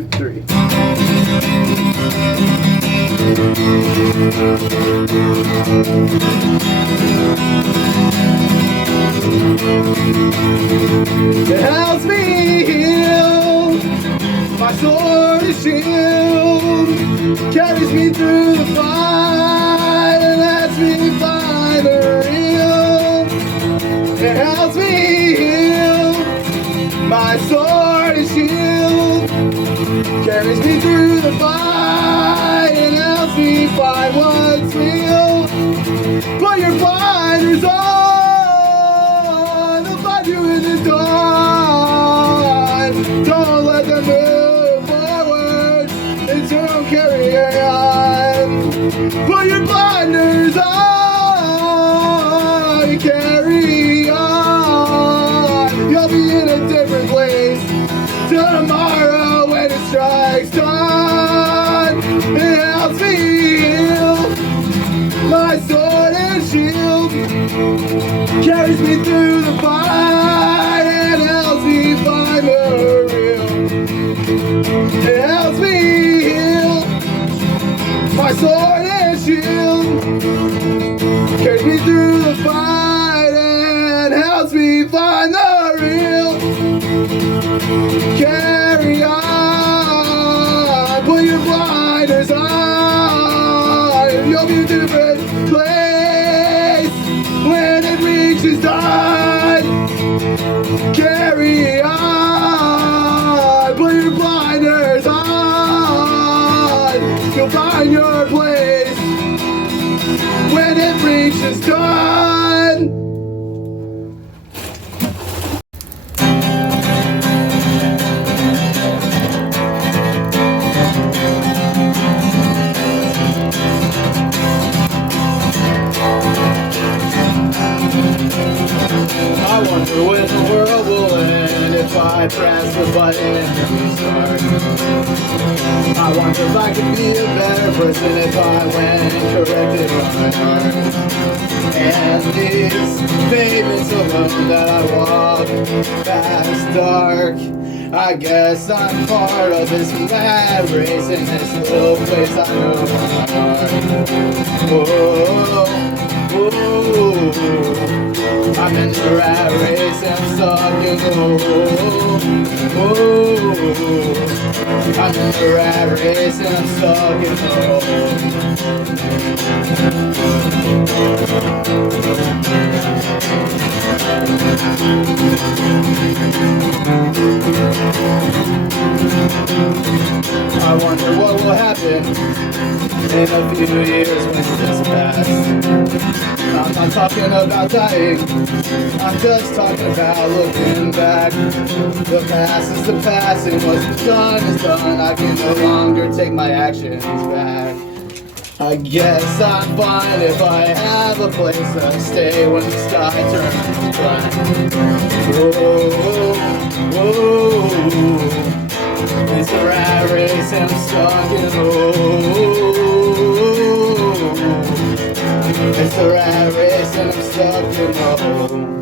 2, 3. It helps me heal. My sword and shield carries me through the fight and lets me find the real. It helps me heal. My sword and shield carries me through the fight and helps me find what's real. Put your blinders on, they'll find you in the dawn. Don't let them move forward, it's your own carry on. Put your blinders on, and carry on. You'll be in a different place tomorrow when it strikes dawn. It helps me heal. My sword and shield carries me through the fight and helps me find the real. It helps me heal. My sword and shield carries me through the fight and helps me find the real. Carry on, put your blinders on. You'll be in a different place when it reaches dawn. Carry on, put your blinders on. You'll find your place when it reaches dawn. I wonder when the world will end if I press the button and restart. I wonder if I could be a better person if I went and corrected my heart. And these pavements alone that I walk past dark, I guess I'm part of this mad race in this little place I know my heart. Oh, I'm in the rat race and I'm stuck in the hole. I'm in the rat race and I'm stuck in the hole. I wonder what will happen in a few years when this passes. I'm not talking about dying, I'm just talking about looking back. The past is the past and what's done is done. I can no longer take my actions back. I guess I'm fine if I have a place to stay when the sky turns black. Whoa, it's a rat race and I'm stuck in a hole. It's a rat race and I'm stuck in a hole.